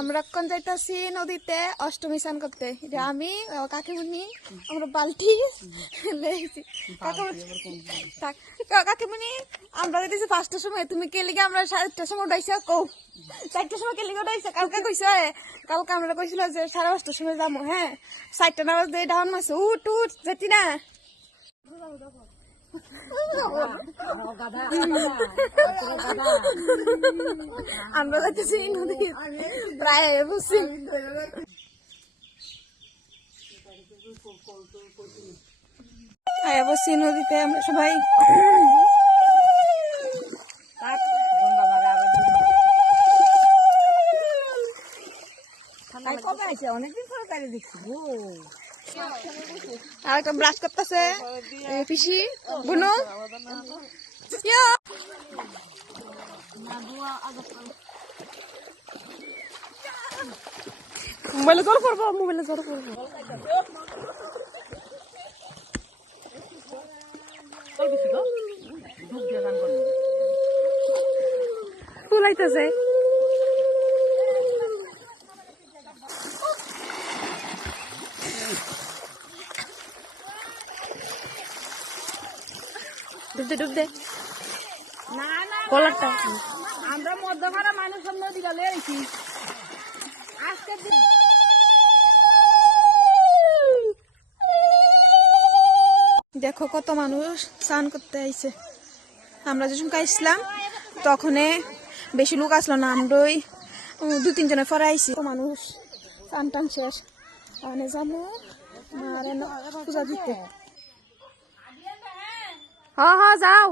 আমরা কোন যাইতাছি নদীতে অষ্টমী স্নান করতে। এটা আমি কাকিমুনি আমরা বালতি লেছি। কাকিমুনি আমরা যাইতেছি 5টার সময়, তুমি কে লিগে আমরা 4টার সময় উঠাইছো কও? 4টার সময় কে লিগে উঠাইছো? কালকে কইছো, কালকে আমরা কইছিল যে 5:30টার সময় যাবো। হ্যাঁ 4টা না বাজে ডাউন মাছ উঠ উঠ যেতি না। আমরা যাইতেছি নদী প্রায় বুঝছি। বসছি নদীতে আমরা সবাই। অনেকদিন পরে তাই দেখছি আর একটা ব্রাশ করতেছে পিসি বুনু। মোবাইলে জোর করবো, মোবাইলে জোর করবো। ফুলাইতেছে ডুবতে ডুবতে না না কলারটা আমরা মধ্যমারা মানুষ সব নদী গেলে আইছি আজকে দেখো কত মানুষ স্নান করতে আইছে। আমরা যখন আসলাম তখন বেশি লোক আসলো না, আমরা ওই 2-3 জনের পরে আইছি। মানুষ স্নান টান শেষ মানে যাবো পূজা দিতে। হ হ যাও।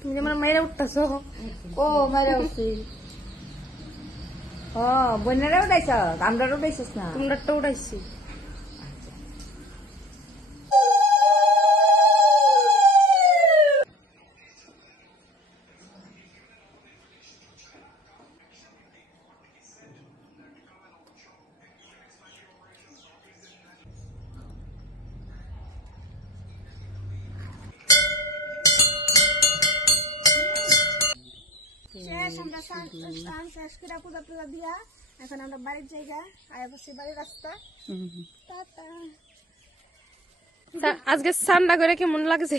তুমি যেমন মেয়েরা উঠতেছো। ও মারা উঠছি ও বন্যারা উঠাইছ আমরা উঠাইছিস না তোমরা তো উঠাইছি। পূজা টুজা দিয়া এখন আমরা বাড়ির জায়গা আয়া বসে বাড়ির রাস্তা। আজকে ঠান্ডা করে কেমন লাগছে?